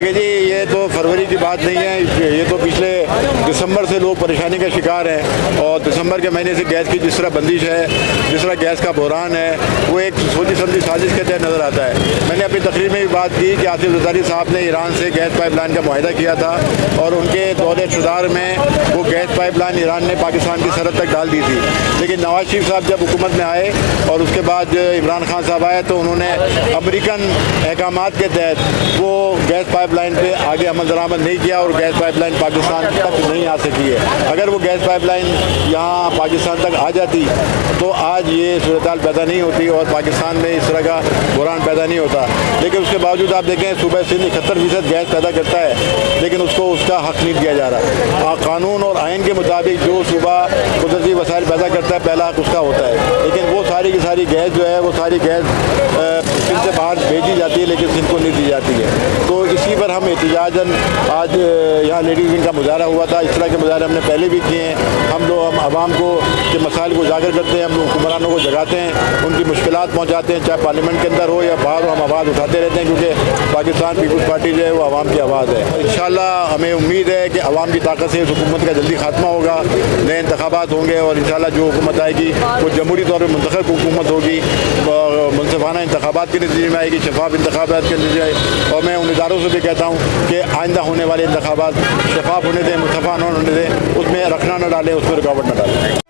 کہ جی یہ تو فروری کی بات نہیں ہے، یہ تو پچھلے دسمبر سے لوگ پریشانی کا شکار ہیں، اور دسمبر کے مہینے سے گیس کی جس طرح بندش ہے، جس طرح گیس کا بحران ہے، وہ ایک سوچی سمجھی سازش کے تحت نظر آتا ہے۔ میں نے اپنی تقریر میں بھی بات کی کہ آصف زرداری صاحب نے ایران سے گیس پائپ لائن کا معاہدہ کیا تھا، اور ان کے دور اقتدار میں وہ گیس پائپ لائن ایران نے پاکستان کی سرحد تک ڈال دی تھی۔ لیکن نواز شریف صاحب جب حکومت میں آئے اور اس کے بعد عمران خان صاحب آئے تو انہوں نے امریکن احکامات کے تحت وہ گیس پائپ لائن پہ آگے عمل درآمد نہیں کیا، اور گیس پائپ لائن پاکستان تک نہیں آ سکی ہے۔ اگر وہ گیس پائپ لائن یہاں پاکستان تک آ جاتی تو آج یہ صورتحال پیدا نہیں ہوتی اور پاکستان میں اس طرح کا بحران پیدا نہیں ہوتا۔ لیکن اس کے باوجود آپ دیکھیں صوبہ سندھ 71% گیس پیدا کرتا ہے، لیکن اس کو اس کا حق نہیں دیا جا رہا۔ قانون اور آئین کے مطابق جو صوبہ قدرتی وسائل پیدا کرتا ہے پہلا حق اس کا ہوتا ہے، لیکن وہ ساری کی ساری گیس جو ہے وہ ساری گیس سندھ سے باہر بھیجی جاتی ہے، لیکن سندھ کو نہیں دی جاتی ہے۔ تو اسی پر ہم احتجاجاً آج یہاں لیڈیز ونگ کا مظاہرہ ہوا تھا۔ اس طرح کے مظاہرے ہم نے پہلے بھی کیے ہیں۔ ہم عوام کو کے مسائل کو اجاگر کرتے ہیں، ہم حکمرانوں کو جگاتے ہیں، ان کی مشکلات پہنچاتے ہیں، چاہے پارلیمنٹ کے اندر ہو یا باہر ہو، ہم آواز اٹھاتے رہتے ہیں، کیونکہ پاکستان پیپلز پارٹی جو ہے وہ عوام کی آواز ہے۔ انشاءاللہ ہمیں امید ہے کہ عوام کی طاقت سے اس حکومت کا جلدی خاتمہ ہوگا، نئے انتخابات ہوں گے، اور انشاءاللہ جو حکومت آئے گی وہ جمہوری طور پر منتخب حکومت ہوگی، منصفانہ انتخابات کے نتیجے میں آئے گی، شفاف انتخابات کے نتیجے میں۔ اور میں ان اداروں سے بھی کہتا ہوں کہ آئندہ ہونے والے انتخابات شفاف ہونے دیں، منصفانہ ہونے دیں، اس میں رکھنا نہ ڈالیں، اس میں رکاوٹ نہ ڈالیں۔